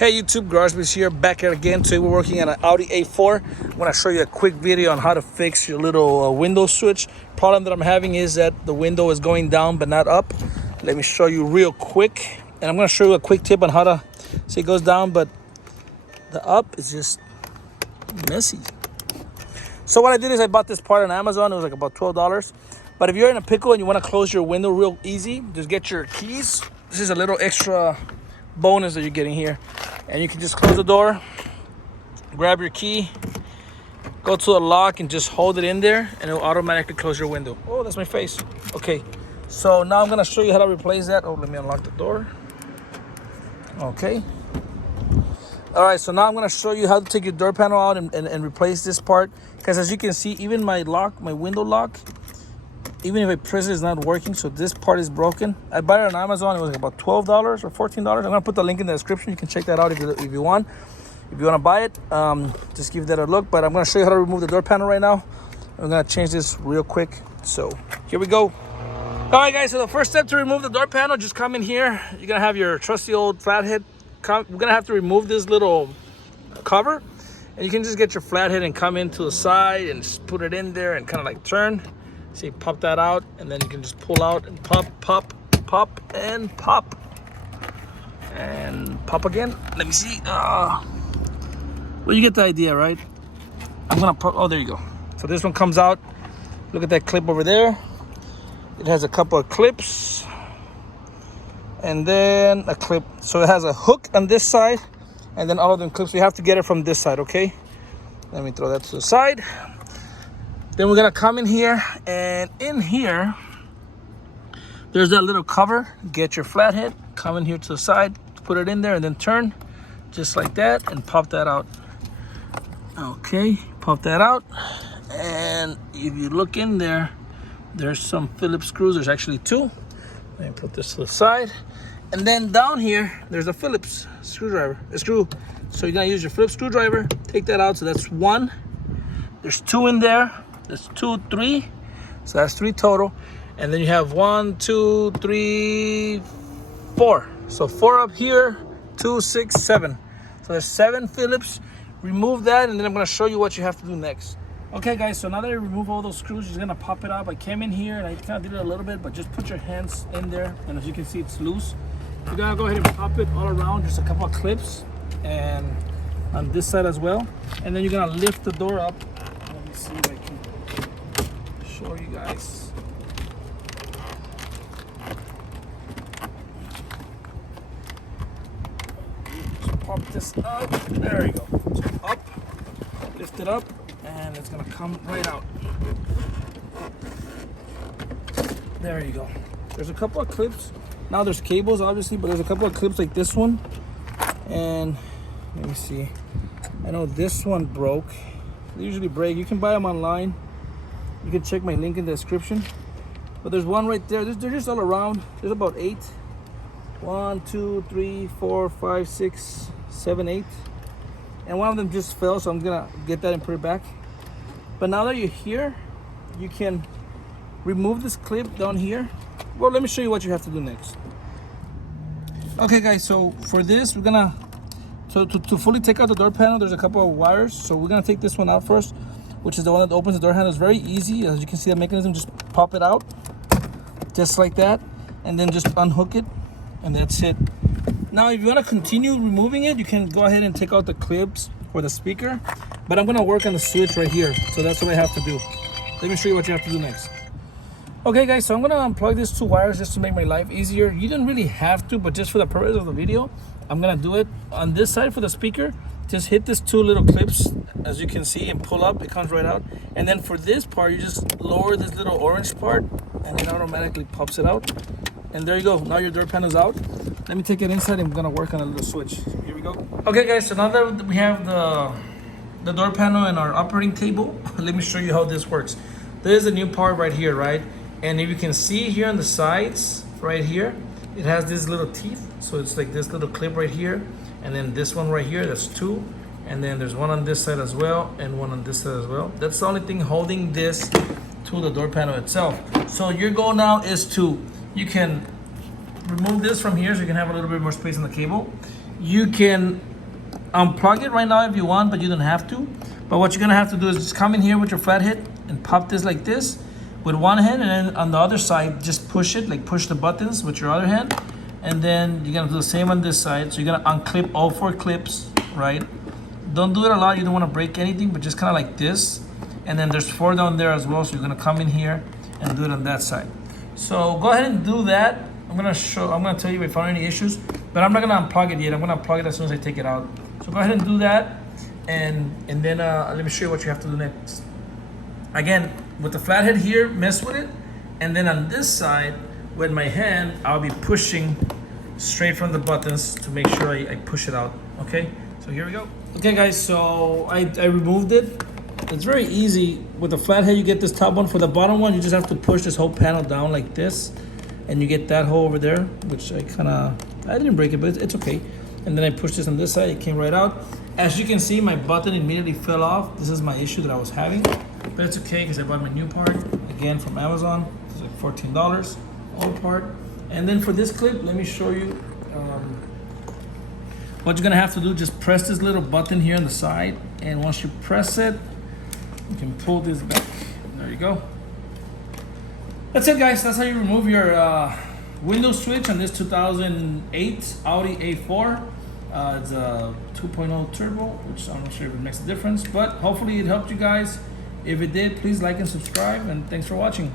Hey YouTube, GarageBass here, back here again. Today we're working on an Audi A4. I'm going to show you a quick video on how to fix your little window switch. Problem that I'm having is that the window is going down but not up. Let me show you real quick. And I'm going to show you a quick tip on how to, see, it goes down but the up is just messy. So what I did is I bought this part on Amazon. It was like about $12. But if you're in a pickle and you want to close your window real easy, just get your keys. This is a little extra bonus that you're getting here. And you can just close the door, grab your key, go to a lock and just hold it in there and it'll automatically close your window. Oh, that's my face. Okay, so now I'm gonna show you how to replace that. Oh, let me unlock the door. Okay. All right, so now I'm gonna show you how to take your door panel out and replace this part. Because as you can see, even my window lock, even if I press it, it's not working. So this part is broken. I bought it on Amazon. It was like about $12 or $14. I'm gonna put the link in the description. You can check that out if you want. If you want to buy it, just give that a look. But I'm gonna show you how to remove the door panel right now. I'm gonna change this real quick. So here we go. All right, guys. So the first step to remove the door panel, just come in here. You're gonna have your trusty old flathead. We're gonna have to remove this little cover, and you can just get your flathead and come in to the side and just put it in there and kind of like turn. See, pop that out, and then you can just pull out and pop, pop, pop, and pop. And pop again. Let me see. Well, you get the idea, right? I'm gonna pop, oh, there you go. So this one comes out. Look at that clip over there. It has a couple of clips. And then a clip. So it has a hook on this side, and then all of them clips. We have to get it from this side, okay? Let me throw that to the side. Then we're gonna come in here, and in here, there's that little cover. Get your flathead, come in here to the side, put it in there, and then turn, just like that, and pop that out. Okay, pop that out. And if you look in there, there's some Phillips screws. There's actually two. Let me put this to the side. And then down here, there's a Phillips screw. So you're gonna use your Phillips screwdriver, take that out, so that's one. There's two in there. There's 2, 3, so that's 3 total. And then you have 1, 2, 3, 4. So 4 up here, 2, 6, 7. So there's 7 Phillips. Remove that, and then I'm gonna show you what you have to do next. Okay, guys, so now that I remove all those screws, you're gonna pop it up. I came in here and I kind of did it a little bit, but just put your hands in there, and as you can see, it's loose. You're gonna go ahead and pop it all around, just a couple of clips, and on this side as well. And then you're gonna lift the door up. Let me see if I can show you guys. Just pop this up. There you go. So up, lift it up, and it's gonna come right out. There you go. There's a couple of clips. Now there's cables, obviously, but there's a couple of clips like this one. And let me see. I know this one broke. They usually break. You can buy them online. You can check my link in the description. But there's one right there. They're just all around. There's about 8. 1, 2, 3, 4, 5, 6, 7, 8. And one of them just fell, so I'm gonna get that and put it back. But now that you're here, you can remove this clip down here. Well, let me show you what you have to do next. Okay, guys, so for this, we're gonna, to fully take out the door panel, there's a couple of wires. So we're gonna take this one out first, which is the one that opens the door handle. It's very easy. As you can see, the mechanism, just pop it out, just like that, and then just unhook it, and that's it. Now, if you want to continue removing it, you can go ahead and take out the clips for the speaker, but I'm going to work on the switch right here, so that's what I have to do. Let me show you what you have to do next. Okay, guys, so I'm going to unplug these 2 wires just to make my life easier. You didn't really have to, but just for the purpose of the video, I'm going to do it. On this side for the speaker, just hit these 2 little clips, as you can see, and pull up. It comes right out. And then for this part, you just lower this little orange part, and it automatically pops it out. And there you go. Now your door panel's out. Let me take it inside and I'm gonna work on a little switch. Here we go. Okay, guys, so now that we have the door panel and our operating table, let me show you how this works. There's a new part right here, right? And if you can see here on the sides, right here, it has these little teeth. So it's like this little clip right here, and then this one right here, that's 2. And then there's one on this side as well, and one on this side as well. That's the only thing holding this to the door panel itself. So your goal now is to, you can remove this from here so you can have a little bit more space on the cable. You can unplug it right now if you want, but you don't have to. But what you're gonna have to do is just come in here with your flathead and pop this like this with one hand, and then on the other side, just push it, like push the buttons with your other hand. And then you're gonna do the same on this side. So you're gonna unclip all 4 clips, right? Don't do it a lot, you don't wanna break anything, but just kinda like this. And then there's 4 down there as well, so you're gonna come in here and do it on that side. So go ahead and do that. I'm gonna tell you if I found any issues, but I'm not gonna unplug it yet. I'm gonna unplug it as soon as I take it out. So go ahead and do that, and then let me show you what you have to do next. Again, with the flathead here, mess with it, and then on this side, with my hand, I'll be pushing straight from the buttons to make sure I push it out, okay? So here we go. Okay guys, so I removed it. It's very easy. With the flathead, you get this top one. For the bottom one, you just have to push this whole panel down like this, and you get that hole over there, which I didn't break it, but it's okay. And then I pushed this on this side, it came right out. As you can see, my button immediately fell off. This is my issue that I was having, but it's okay because I bought my new part, again from Amazon. It's like $14, old part. And then for this clip, let me show you what you're gonna have to do. Just press this little button here on the side, and once you press it, you can pull this back. There you go. That's it guys, that's how you remove your window switch on this 2008 Audi A4. It's a 2.0 turbo, which I'm not sure if it makes a difference, but hopefully it helped you guys. If it did, please like and subscribe, and thanks for watching.